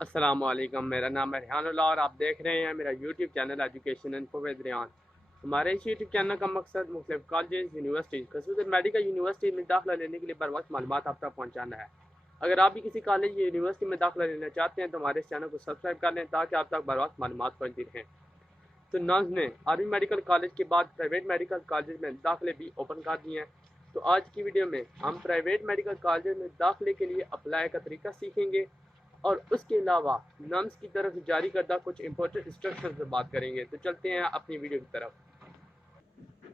अस्सलामुअलैकुम, मेरा नाम है रेहानुल्लाह और आप देख रहे हैं मेरा YouTube channel education info with Rehan. हमारे इस यूट्यूब चैनल का मकसद मुख्तलिफ कॉलेज यूनिवर्सिटीज़ खसूसन मेडिकल यूनिवर्सिटी में दाखिला लेने के लिए बर वक्त मालूमात आप तक पहुँचाना है। अगर आप भी किसी कॉलेज या यूनिवर्सिटी में दाखिला लेना चाहते हैं तो हमारे इस चैनल को सब्सक्राइब कर लें ताकि आप तक बर वक्त मालूमात पहुँचती रहें। तो नाज ने आर्मी मेडिकल कॉलेज के बाद प्राइवेट मेडिकल कॉलेज में दाखिले भी ओपन कर दिए हैं। तो आज की वीडियो में हम प्राइवेट मेडिकल कॉलेज में दाखिले के लिए अप्लाई का तरीका सीखेंगे और उसके अलावा नम्स की तरफ जारी करदा कुछ इंपॉर्टेंट इंस्ट्रक्शंस पर बात करेंगे। तो चलते हैं अपनी वीडियो की तरफ।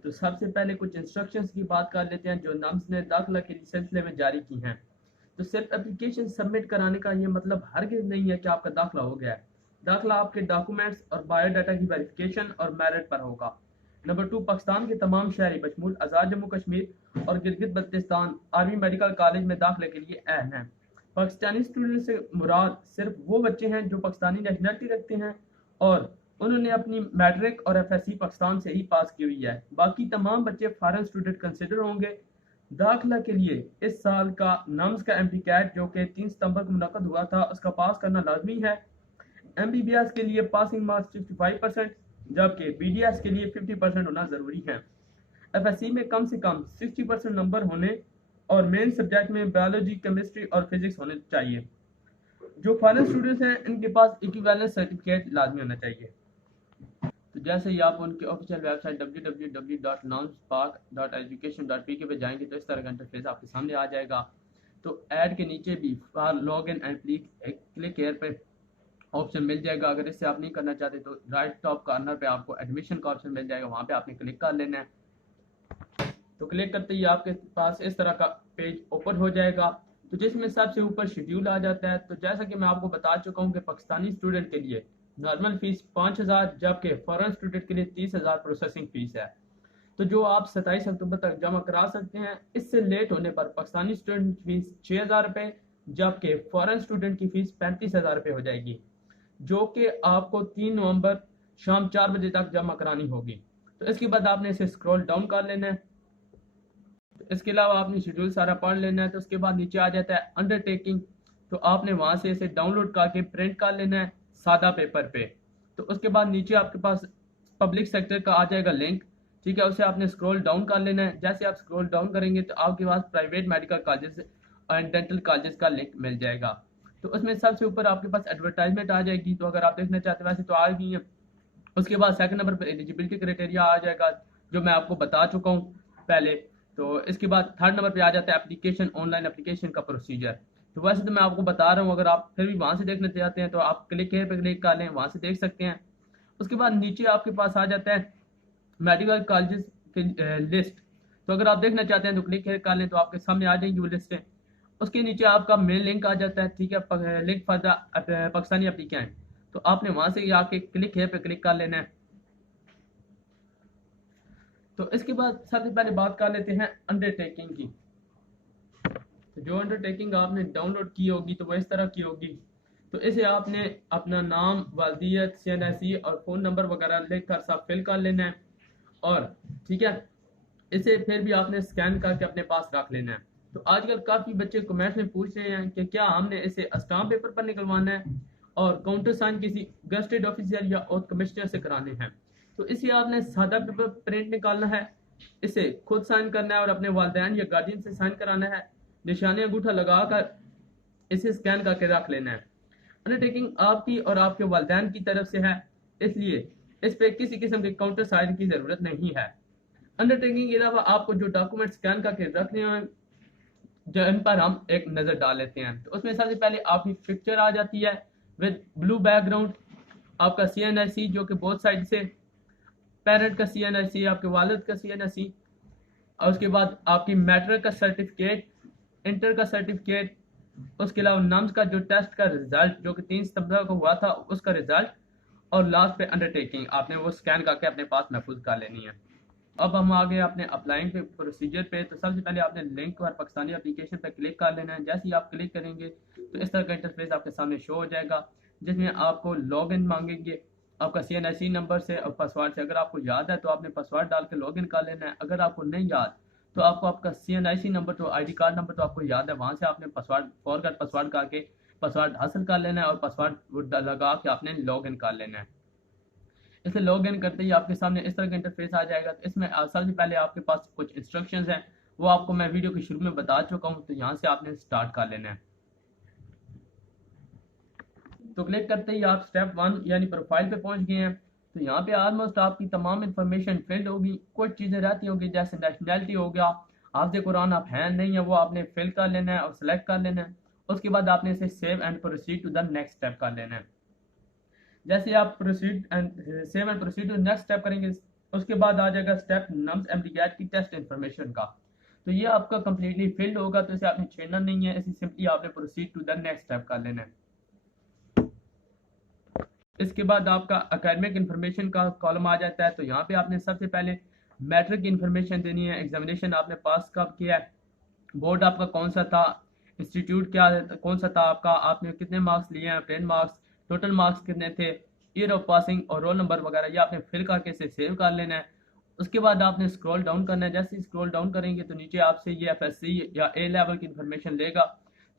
तो सबसे पहले कुछ इंस्ट्रक्शंस की बात कर लेते हैं जो नम्स ने दाखिला के सिलसिले में जारी की हैं। तो सिर्फ एप्लीकेशन सबमिट कराने का ये मतलब हरगिज़ नहीं है कि आपका दाखिला हो गया है। दाखिला आपके डॉक्यूमेंट्स और बायोडाटा की वेरिफिकेशन और मेरिट पर होगा। नंबर 2, पाकिस्तान के तमाम शहरी बशमूल आज़ाद जम्मू कश्मीर और Gilgit Baltistan army medical college में दाखिले के लिए अहल हैं। पाकिस्तानी स्टूडेंट से मुराद सिर्फ वो बच्चे हैं जो पाकिस्तानी नेशनलिटी रखते हैं और उन्होंने अपनी मैट्रिक और एफएससी पाकिस्तान से ही पास की हुई है। बाकी तमाम बच्चे फॉरेन स्टूडेंट कंसिडर होंगे। दाखिला के लिए इस साल का नम्स का एमपी कैट जो कि 3 सितंबर को मुनक्कद हुआ था उसका पास करना लाजमी है। एमबीबीएस के लिए पासिंग मार्क्स 65%, जबकि बीडीएस के लिए 50% होना ज़रूरी है। एफएससी में कम से कम 60% नंबर होने और मेन सब्जेक्ट में बायोलॉजी, केमिस्ट्री और फिजिक्स होने चाहिए। जो फॉरेन स्टूडेंट्स हैं इनके पास इक्विवेलेंस सर्टिफिकेट लाजमी होना चाहिए। तो जैसे ही आप उनकी ऑफिशियल वेबसाइट www.nonspark.education.pk पे जाएंगे तो इस तरह का इंटरफेस आपके सामने आ जाएगा। तो ऐड के नीचे भी for log in and click here पे ऑप्शन मिल जाएगा। अगर इससे आप नहीं करना चाहते तो राइट टॉप कॉर्नर पे आपको एडमिशन का ऑप्शन मिल जाएगा, वहाँ पे आपने क्लिक कर लेना है। तो क्लिक करते ही आपके पास इस तरह का पेज ओपन हो जाएगा, तो जिसमें सबसे ऊपर शेड्यूल आ जाता है। तो जैसा कि मैं आपको बता चुका हूँ कि पाकिस्तानी स्टूडेंट के लिए नॉर्मल फीस 5,000 जबकि फॉरेन स्टूडेंट के लिए 30,000 प्रोसेसिंग फीस है। तो जो आप 27 अक्टूबर तक जमा करा सकते हैं। इससे लेट होने पर पाकिस्तानी स्टूडेंट फीस 6,000 रुपये जबकि फॉरेन स्टूडेंट की फीस 35,000 रुपये हो जाएगी, जो कि आपको 3 नवंबर शाम 4 बजे तक जमा करानी होगी। तो इसके बाद आपने इसे स्क्रॉल डाउन कर लेना है। इसके अलावा आपने शेड्यूल सारा पढ़ लेना है। तो उसके बाद नीचे आ जाता है अंडरटेकिंग, तो आपने वहां से इसे डाउनलोड करके प्रिंट कर लेना है सादा पेपर पे। तो उसके बाद नीचे आपके पास पब्लिक सेक्टर का आ जाएगा लिंक, ठीक है, उसे आपने स्क्रॉल डाउन कर लेना है। जैसे आप स्क्रॉल डाउन करेंगे तो आपके पास private medical college and dental college का लिंक मिल जाएगा। तो उसमें सबसे ऊपर आपके पास एडवर्टाइजमेंट आ जाएगी, तो अगर आप देखना चाहते हैं वैसे तो आ गई है। उसके बाद सेकंड नंबर पर एलिजिबिलिटी क्राइटेरिया आ जाएगा जो मैं आपको बता चुका हूँ पहले। तो इसके बाद थर्ड नंबर पे आ जाता है एप्लीकेशन, ऑनलाइन एप्लीकेशन का प्रोसीजर। तो वैसे तो मैं आपको बता रहा हूँ, अगर आप फिर भी वहाँ से देखना चाहते हैं तो आप क्लिक here पे क्लिक कर लें, वहाँ से देख सकते हैं। उसके बाद नीचे आपके पास आ जाता है मेडिकल कॉलेजेस की लिस्ट। तो अगर आप देखना चाहते हैं तो क्लिक here कर लें, तो आपके सामने आ जाएंगी वो लिस्टें। उसके नीचे आपका मेन लिंक आ जाता है, ठीक है, link for the Pakistani applicant. तो आपने वहाँ से आके क्लिक here पे क्लिक कर लेना है। तो इसके बाद सबसे पहले बात कर लेते हैं अंडरटेकिंग की। तो जो अंडरटेकिंग आपने डाउनलोड की होगी तो वो इस तरह की होगी। तो इसे आपने अपना नाम, वालदियत, CNSE और फ़ोन नंबर वगैरह लिख कर सब फिल कर लेना है। और ठीक है, इसे फिर भी आपने स्कैन करके अपने पास रख लेना है। तो आजकल काफ़ी बच्चे कमेंट्स में पूछ रहे हैं कि क्या हमने इसे स्टाम्प पेपर पर निकलवाना है और काउंटर साइन किसी गस्टेड ऑफिसर या और कमिश्नर से कराने हैं। तो इसे आपने सादा पेपर प्रिंट निकालना है, इसे खुद साइन करना है और अपने वालिदैन या गार्जियन से साइन कराना है। निशानी अंगूठा लगाकर इसे स्कैन करके रख लेना है। अंडरटेकिंग आपकी और आपके वालिदैन की तरफ से है, इसलिए इस पे किसी किस्म के काउंटर साइन की ज़रूरत नहीं है। अंडरटेकिंग के अलावा आपको जो डॉक्यूमेंट स्कैन करके रखने हैं जिन पर हम एक नज़र डाल लेते हैं। तो उसमें सबसे पहले आपकी पिक्चर आ जाती है विद ब्लू बैकग्राउंड, आपका CNSE जो कि बोथ साइड से, पेरेंट का CNSE, आपके वालिद का CNSE, और उसके बाद आपकी मैट्रिक का सर्टिफिकेट, इंटर का सर्टिफिकेट, उसके अलावा नम्स का जो टेस्ट का रिजल्ट जो कि 3 सितंबर को हुआ था उसका रिजल्ट, और लास्ट पे अंडरटेकिंग आपने वो स्कैन करके अपने पास महफूज कर लेनी है। अब हम आ गए अपने अप्लाइंग के प्रोसीजर पे। तो सबसे पहले आपने लिंक और पाकिस्तानी एप्लीकेशन पे क्लिक कर लेना है। जैसे ही आप क्लिक करेंगे तो इस तरह का इंटरफेस आपके सामने शो हो जाएगा, जिसमें आपको लॉग इन मांगेंगे आपका CNSE नंबर से और पासवर्ड से। अगर आपको याद है तो आपने पासवर्ड डाल के लॉग इन कर लेना है। अगर आपको नहीं याद तो आपको आपका CNSE नंबर तो ID कार्ड नंबर तो आपको याद है, वहाँ से आपने पासवर्ड फॉरगेट पासवर्ड करके पासवर्ड हासिल कर लेना है और पासवर्ड लगा के आपने लॉग इन कर लेना है। इसे लॉग इन करते ही आपके सामने इस तरह का इंटरफेस आ जाएगा। तो इसमें सबसे पहले आपके पास कुछ इंस्ट्रक्शंस हैं, वो आपको मैं वीडियो के शुरू में बता चुका हूँ, तो यहाँ से आपने स्टार्ट कर लेना है। तो क्लिक करते ही आप स्टेप 1 यानी प्रोफाइल पे पहुंच गए हैं। तो यहाँ पे ऑलमोस्ट आपकी तमाम इन्फॉर्मेशन फिल्ड होगी, कुछ चीज़ें रहती होंगी जैसे नेशनैलिटी हो गया, हाफ़िज़ कुरान आप हैं नहीं है वो आपने फिल कर लेना है और सेलेक्ट कर लेना है। उसके बाद आपने इसे save and proceed to the next step कर लेना है। जैसे आप proceed and save and proceed to next step करेंगे, उसके बाद आ जाएगा स्टेप नम्स एमडीगैट की टेस्ट इन्फॉर्मेशन का। तो ये आपका कंप्लीटली फिल्ड होगा, तो इसे आपने छेड़ना नहीं है, इसे सिंपली आपने proceed to the next step कर लेना है। इसके बाद आपका एकेडमिक इन्फॉर्मेशन का कॉलम आ जाता है। तो यहाँ पे आपने सबसे पहले मैट्रिक की इन्फॉर्मेशन देनी है, एग्जामिनेशन आपने पास कब किया है, बोर्ड आपका कौन सा था, इंस्टीट्यूट क्या कौन सा था आपका, आपने कितने मार्क्स लिए हैं, 10 मार्क्स, टोटल मार्क्स कितने थे, ईयर ऑफ पासिंग और रोल नंबर वगैरह, ये आपने फिल करके इसे सेव कर लेना है। उसके बाद आपने स्क्रॉल डाउन करना है। जैसे ही स्क्रॉल डाउन करेंगे तो नीचे आपसे ये एफएससी या ए लेवल की इन्फॉर्मेशन लेगा।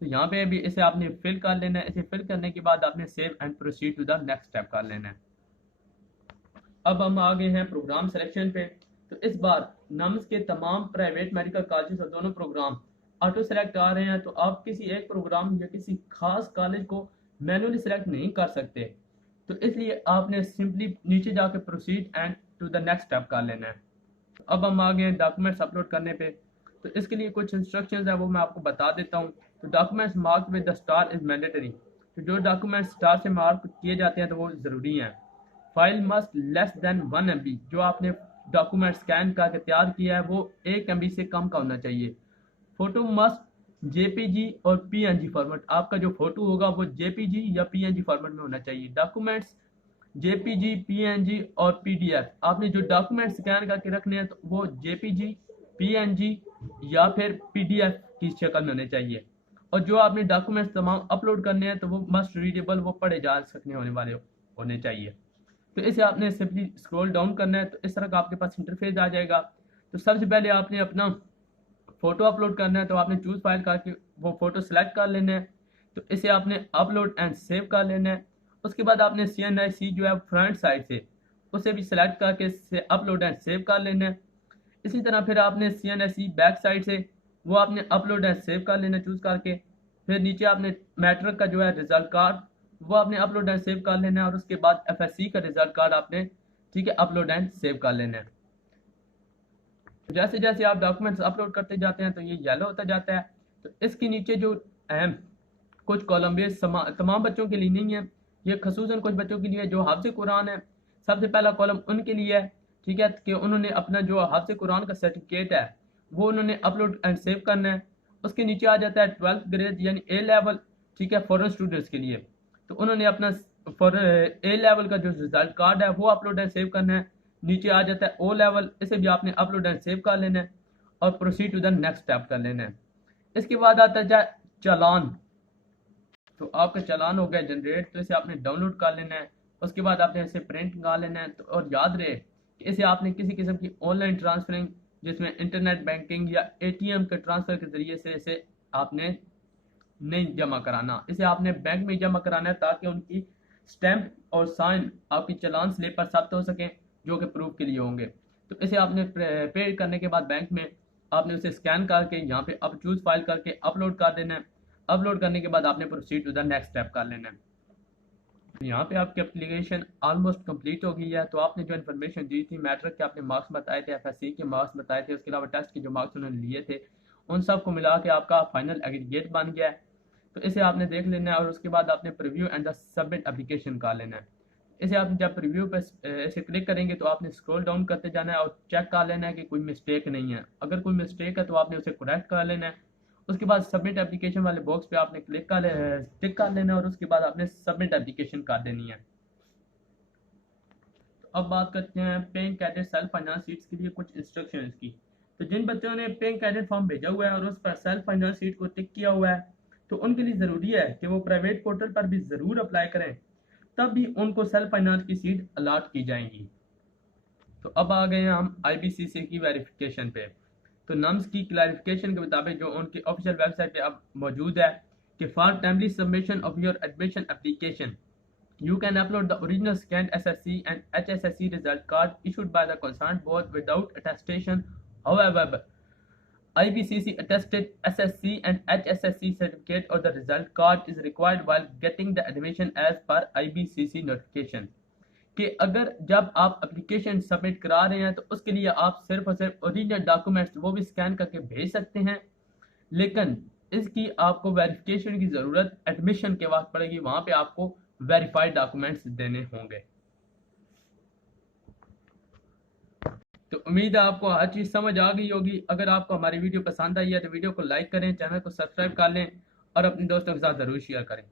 तो यहाँ पे भी इसे आपने फिल कर लेना है। इसे फिल करने के बाद आपने save and proceed to the next step कर लेना है। अब हम आ गए हैं प्रोग्राम सिलेक्शन पे। तो इस बार नम्स के तमाम प्राइवेट मेडिकल कॉलेज और दोनों प्रोग्राम ऑटो सेलेक्ट आ रहे हैं। तो आप किसी एक प्रोग्राम या किसी खास कॉलेज को मैनुअली सेलेक्ट नहीं कर सकते, तो इसलिए आपने सिंपली नीचे जाके proceed and to the next step कर लेना है। अब हम आ गए हैं डॉक्यूमेंट्स अपलोड करने पे। तो इसके लिए कुछ इंस्ट्रक्शंस है वो मैं आपको बता देता हूँ। तो documents mark with the star is mandatory. तो जो डॉक्यूमेंट्स स्टार से मार्क किए जाते हैं तो वो ज़रूरी हैं। File must less than 1 MB। जो आपने डॉक्यूमेंट स्कैन करके तैयार किया है वो 1 MB से कम का होना चाहिए। फोटो मस्ट JPG और PNG फॉर्मेट। आपका जो फोटो होगा वो JPG या PNG फॉर्मेट में होना चाहिए। डॉक्यूमेंट्स JPG, PNG और PDF। आपने जो डॉक्यूमेंट स्कैन करके रखने हैं तो वो JPG, PNG या फिर PDF की शक्ल में होने चाहिए। और जो आपने डॉक्यूमेंट्स तमाम अपलोड करने हैं तो वो मस्ट रीडेबल, वो पढ़े जा सकने होने वाले होने चाहिए। तो इसे आपने सिंपली स्क्रॉल डाउन करना है। तो इस तरह का आपके पास इंटरफेस आ जाएगा। तो सबसे पहले आपने अपना फोटो अपलोड करना है। तो आपने चूज फाइल करके वो फोटो सेलेक्ट कर लेना है। तो इसे आपने अपलोड एंड सेव कर लेना है। उसके बाद आपने CNIC जो है फ्रंट साइड से उसे भी सिलेक्ट करके से अपलोड एंड सेव कर लेना है। इसी तरह फिर आपने CNIC बैक साइड से वो आपने अपलोड एंड सेव कर लेना चूज करके। फिर नीचे आपने मैट्रिक का जो है रिजल्ट कार्ड वो आपने अपलोड एंड सेव कर लेना है। और उसके बाद FSC का रिजल्ट कार्ड आपने ठीक है अपलोड एंड सेव कर लेना है। जैसे जैसे आप डॉक्यूमेंट्स अपलोड करते जाते हैं तो ये येलो होता जाता है। तो इसके नीचे जो अहम कुछ कॉलम ये तमाम बच्चों के लिए नहीं है, ये खसूसन कुछ बच्चों के लिए जो हाफ़िज़ कुरान है। सबसे पहला कॉलम उनके लिए है, ठीक है, कि उन्होंने अपना जो हाफ़िज़ कुरान का सर्टिफिकेट है वो उन्होंने अपलोड एंड सेव करना है। उसके नीचे आ जाता है 12th ग्रेड यानी A लेवल, ठीक है, फॉरेन स्टूडेंट्स के लिए। तो उन्होंने अपना फॉर A लेवल का जो रिजल्ट कार्ड है वो अपलोड एंड सेव करना है। नीचे आ जाता है O लेवल, इसे भी आपने अपलोड एंड सेव कर लेना है और proceed to the next step कर लेना है। इसके बाद आता है चालान। तो आपका चालान हो गया जनरेट, तो इसे आपने डाउनलोड कर लेना है। उसके बाद आपने इसे प्रिंट निकाल लेना है। तो और याद रहे कि इसे आपने किसी किस्म की ऑनलाइन ट्रांसफरिंग जिसमें इंटरनेट बैंकिंग या ATM के ट्रांसफ़र के ज़रिए से इसे आपने नहीं जमा कराना, इसे आपने बैंक में जमा कराना है ताकि उनकी स्टैंप और साइन आपकी चालान स्लिप पर साबित हो सकें जो कि प्रूफ के लिए होंगे। तो इसे आपने पे करने के बाद बैंक में आपने उसे स्कैन करके यहाँ पे अब चूज फाइल करके अपलोड कर देना है। अपलोड करने के बाद आपने proceed to the next step कर लेना है। यहाँ पे आपकी एप्लीकेशन ऑलमोस्ट कंप्लीट हो गई है। तो आपने जो इन्फॉर्मेशन दी थी, मैट्रिक के आपने मार्क्स बताए थे, FSC के मार्क्स बताए थे, उसके अलावा टेस्ट के जो मार्क्स उन्होंने लिए थे, उन सब को मिला के आपका फाइनल एग्रीगेट बन गया है। तो इसे आपने देख लेना है और उसके बाद आपने preview and the submit application कर लेना है। इसे आप जब प्रीव्यू पे ऐसे क्लिक करेंगे तो आपने स्क्रॉल डाउन करते जाना है और चेक कर लेना है कि कोई मिस्टेक नहीं है। अगर कोई मिस्टेक है तो आपने उसे करेक्ट कर लेना है। उसके बाद सबमिट एप्लीकेशन वाले बॉक्स पे आपने टिक कर लेना है और उसके बाद आपने सबमिट एप्लीकेशन कर देनी है। तो अब बात करते हैं paying cadet self finance seats के लिए कुछ इंस्ट्रक्शंस की। तो जिन बच्चों ने पेइंग कैडेट फॉर्म भेजा हुआ है और उस पर सेल्फ फाइनेंस सीट को टिक किया हुआ है तो उनके लिए ज़रूरी है कि वो प्राइवेट पोर्टल पर भी ज़रूर अप्लाई करें, तब भी उनको सेल्फ फाइनेंस की सीट अलाट की जाएंगी। तो अब आ गए हैं हम IBCC की वेरिफिकेशन पे। तो नम्स की क्लैरिफिकेशन के मुताबिक जो उनकी ऑफिशियल वेबसाइट पे अब मौजूद है कि for timely submission of your admission application you can upload the original scanned SSC and HSSC result card issued by the concerned board without attestation. However, IBCC attested SSC and HSSC certificate or the result card is required while getting the admission as per IBCC notification. कि अगर जब आप application submit करा रहे हैं तो उसके लिए आप सिर्फ और सिर्फ ओरिजिनल डॉक्यूमेंट्स वो भी स्कैन करके भेज सकते हैं, लेकिन इसकी आपको वेरिफिकेशन की ज़रूरत एडमिशन के वक्त पड़ेगी। वहाँ पे आपको वेरीफाइड डॉक्यूमेंट्स देने होंगे। तो उम्मीद है आपको हर चीज़ समझ आ गई होगी। अगर आपको हमारी वीडियो पसंद आई है तो वीडियो को लाइक करें, चैनल को सब्सक्राइब कर लें और अपने दोस्तों के साथ ज़रूर शेयर करें।